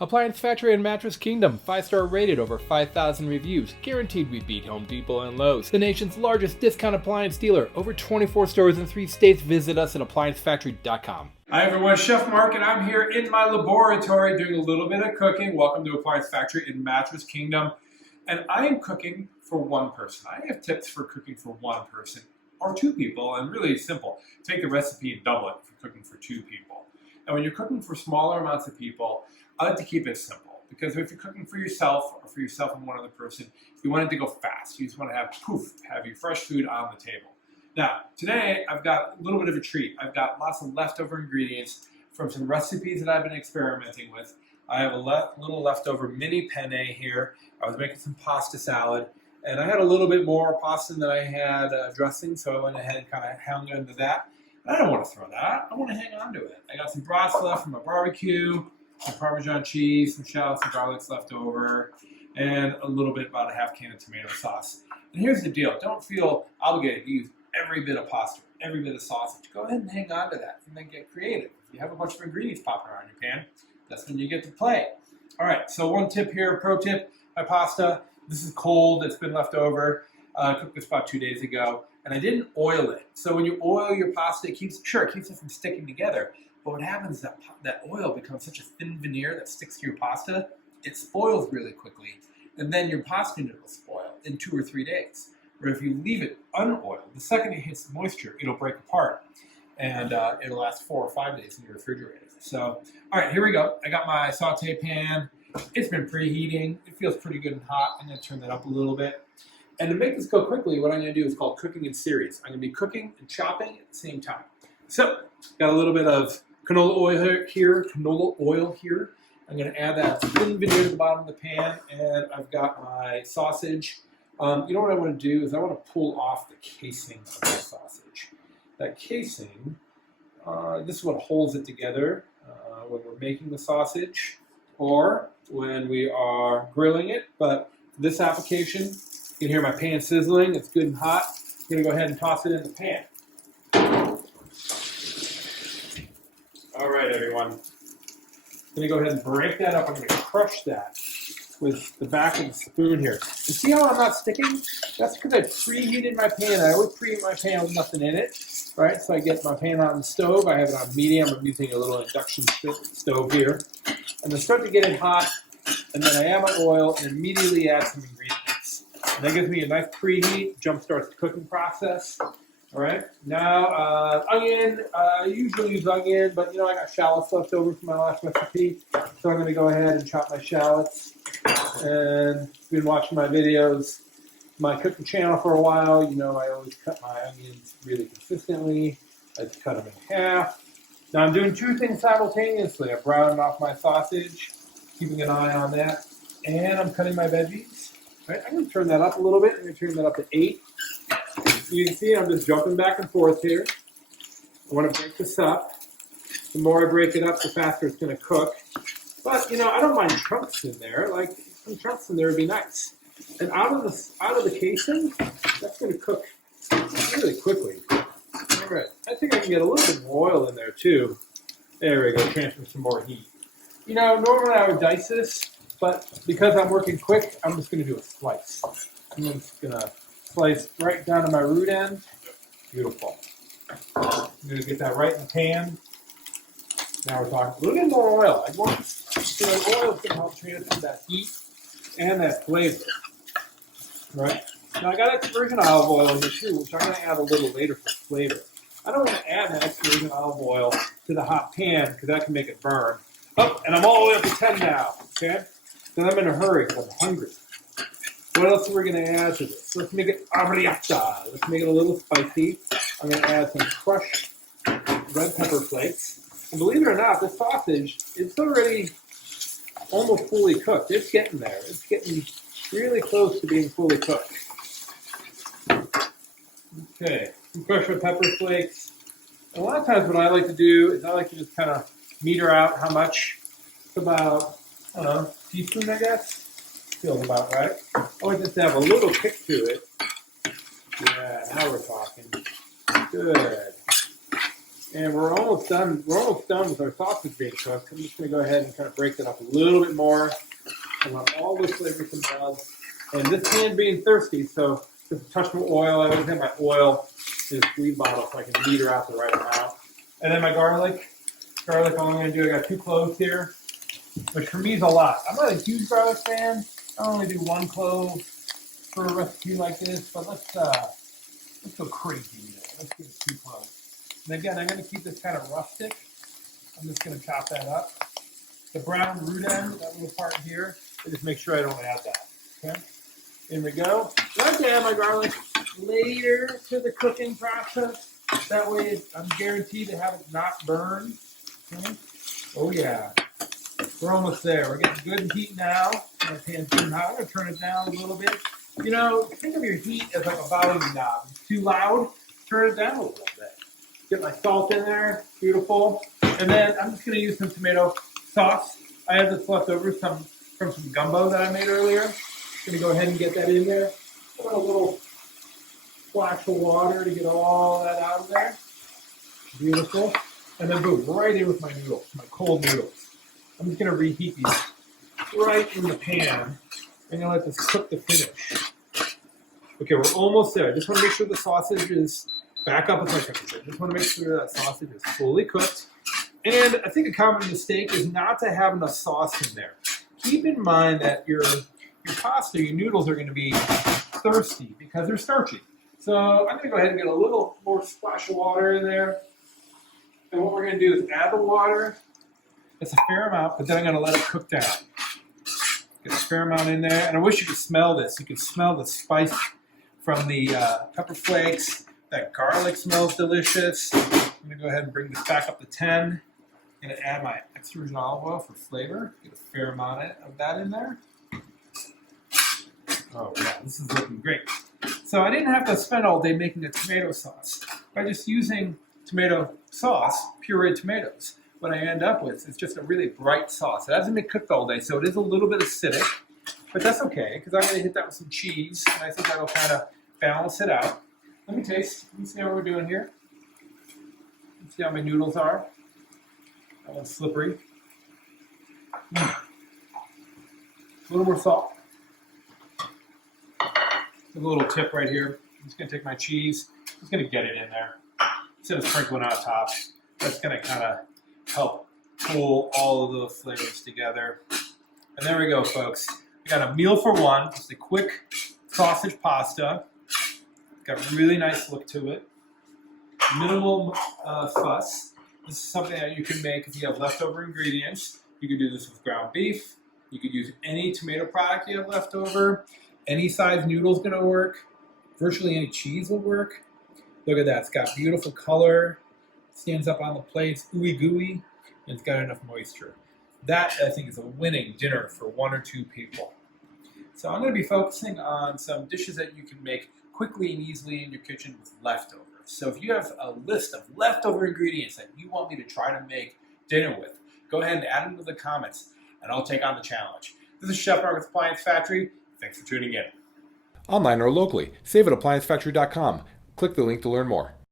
Appliance Factory and Mattress Kingdom, 5-star rated, over 5,000 reviews, guaranteed we beat Home Depot and Lowe's. The nation's largest discount appliance dealer, over 24 stores in 3 states. Visit us at ApplianceFactory.com. Hi everyone, Chef Mark, and I'm here in my laboratory doing a little bit of cooking. Welcome to Appliance Factory and Mattress Kingdom. And I am cooking for one person. I have tips for cooking for one person or 2 people, and really simple. Take the recipe and double it for cooking for 2 people. And when you're cooking for smaller amounts of people, I like to keep it simple, because if you're cooking for yourself or for yourself and one other person, you want it to go fast. You just want to have your fresh food on the table. Now, today I've got a little bit of a treat. I've got lots of leftover ingredients from some recipes that I've been experimenting with. I have a little leftover mini penne here. I was making some pasta salad, and I had a little bit more pasta than I had dressing, so I went ahead and kind of hung into that. I don't want to throw that. I want to hang on to it. I got some broth left from my barbecue, some Parmesan cheese, some shallots and garlics left over, and a little bit, about a half can of tomato sauce. And here's the deal. Don't feel obligated to use every bit of pasta, every bit of sausage. Go ahead and hang on to that and then get creative. If you have a bunch of ingredients popping around your pan, that's when you get to play. All right, so one tip here, pro tip, my pasta. This is cold. It's been left over. I cooked this about 2 days ago, and I didn't oil it. So when you oil your pasta, it keeps it from sticking together. But what happens is that oil becomes such a thin veneer that sticks to your pasta, it spoils really quickly. And then your pasta unit will spoil in 2 or 3 days. Or if you leave it unoiled, the second it hits the moisture, it'll break apart. And it'll last 4 or 5 days in your refrigerator. So, all right, here we go. I got my saute pan. It's been preheating. It feels pretty good and hot. I'm going to turn that up a little bit. And to make this go quickly, what I'm going to do is called cooking in series. I'm going to be cooking and chopping at the same time. So, got a little bit of canola oil here. I'm going to add that thin veneer to the bottom of the pan, and I've got my sausage. You know what I want to do is I want to pull off the casing of the sausage. That casing, this is what holds it together when we're making the sausage or when we are grilling it. But this application, you can hear my pan sizzling. It's good and hot. I'm going to go ahead and toss it in the pan. All right, everyone. I'm going to go ahead and break that up. I'm going to crush that with the back of the spoon here. And see how I'm not sticking? That's because I preheated my pan. I always preheat my pan with nothing in it, right? So I get my pan on the stove. I have it on medium. I'm using a little induction stove here. And I start to get it hot, and then I add my oil and immediately add some ingredients. And that gives me a nice preheat, jump starts the cooking process. All right, now onion, I usually use onion, but I got shallots left over from my last recipe, so I'm going to go ahead and chop my shallots. And if you've been watching my videos, my cooking channel for a while, I always cut my onions really consistently. I just cut them in half. Now I'm doing 2 things simultaneously. I'm browning off my sausage, keeping an eye on that, and I'm cutting my veggies. Right, I'm going to turn that up a little bit. I'm going to turn that up to 8. You can see I'm just jumping back and forth here. I want to break this up. The more I break it up, the faster it's going to cook. But, I don't mind chunks in there. Like, some chunks in there would be nice. And out of the casing, that's going to cook really quickly. All right. I think I can get a little bit more oil in there, too. There we go. Transfer some more heat. Normally I would dice this, but because I'm working quick, I'm just going to do a slice. I'm just going to slice right down to my root end. Beautiful. I'm going to get that right in the pan. Now we're talking a little bit more oil. I want oil is going to help transfer that heat and that flavor. Right? Now I got extra virgin olive oil here too, which I'm going to add a little later for flavor. I don't want to add that extra virgin olive oil to the hot pan because that can make it burn. Oh, and I'm all the way up to 10 now. Okay? Then I'm in a hurry because I'm hungry. What else are we going to add to this? Let's make it arrabbiata. Let's make it a little spicy. I'm going to add some crushed red pepper flakes. And believe it or not, this sausage, it's already almost fully cooked. It's getting there. It's getting really close to being fully cooked. Okay, some crushed red pepper flakes. And a lot of times what I like to do is I like to just kind of meter out how much. It's about, I don't know, teaspoon, I guess. Feels about right. I want this to have a little kick to it. Yeah, now we're talking. Good. And we're almost done. We're almost done with our sausage being cooked. I'm just going to go ahead and kind of break that up a little bit more. I want all the flavors to meld. And this pan being thirsty, so just a touch more oil. I always have my oil in a squeeze bottle so I can meter out the right amount. And then my garlic. Garlic, all I'm going to do, I got 2 cloves here, which for me is a lot. I'm not a huge garlic fan. I only do 1 clove for a recipe like this, but let's go crazy with it. Let's give it 2 cloves. And again, I'm going to keep this kind of rustic. I'm just going to chop that up. The brown root end, that little part here, I just make sure I don't add that. Okay, in we go. I like to add my garlic later to the cooking process. That way, I'm guaranteed to have it not burn. Okay. Oh yeah, we're almost there. We're getting good heat now. My pan's too hot. I'm going to turn it down a little bit. You know, think of your heat as like a volume knob. It's too loud, turn it down a little bit. Get my salt in there, beautiful. And then I'm just going to use some tomato sauce. I have this left over from some gumbo that I made earlier. I'm going to go ahead and get that in there. Put a little splash of water to get all that out of there. Beautiful. And then boom, right in with my noodles, my cold noodles. I'm just going to reheat these right in the pan. I'm going to let this cook to finish. Okay, we're almost there. I just want to make sure the sausage is back up with my temperature. Just want to make sure that sausage is fully cooked. And I think a common mistake is not to have enough sauce in there. Keep in mind that your pasta, your noodles are going to be thirsty because they're starchy. So I'm going to go ahead and get a little more splash of water in there. And what we're going to do is add the water. It's a fair amount, but then I'm going to let it cook down. Get a fair amount in there. And I wish you could smell this. You could smell the spice from the pepper flakes. That garlic smells delicious. I'm going to go ahead and bring this back up to 10. I'm going to add my extra virgin olive oil for flavor. Get a fair amount of that in there. Oh, yeah, this is looking great. So I didn't have to spend all day making a tomato sauce. By just using tomato sauce, pureed tomatoes, what I end up with is just a really bright sauce. It hasn't been cooked all day, so it is a little bit acidic, but that's okay, because I'm going to hit that with some cheese, and I think that'll kind of balance it out. Let me taste. Let me see how we're doing here. Let's see how my noodles are. That one's slippery. A little more salt. A little tip right here. I'm just going to take my cheese. I'm just going to get it in there. Instead of sprinkling on top, that's going to kind of help pull all of the flavors together. And there we go, folks. We got a meal for one. Just a quick sausage pasta. Got a really nice look to it. Minimal fuss. This is something that you can make if you have leftover ingredients. You could do this with ground beef. You could use any tomato product you have left over. Any size noodle is going to work. Virtually any cheese will work. Look at that. It's got beautiful color. Stands up on the plate. It's ooey gooey. And it's got enough moisture. That, I think, is a winning dinner for 1 or 2 people. So I'm going to be focusing on some dishes that you can make quickly and easily in your kitchen with leftovers. So if you have a list of leftover ingredients that you want me to try to make dinner with, go ahead and add them to the comments, and I'll take on the challenge. This is Chef Mark with Appliance Factory. Thanks for tuning in. Online or locally, save at ApplianceFactory.com. Click the link to learn more.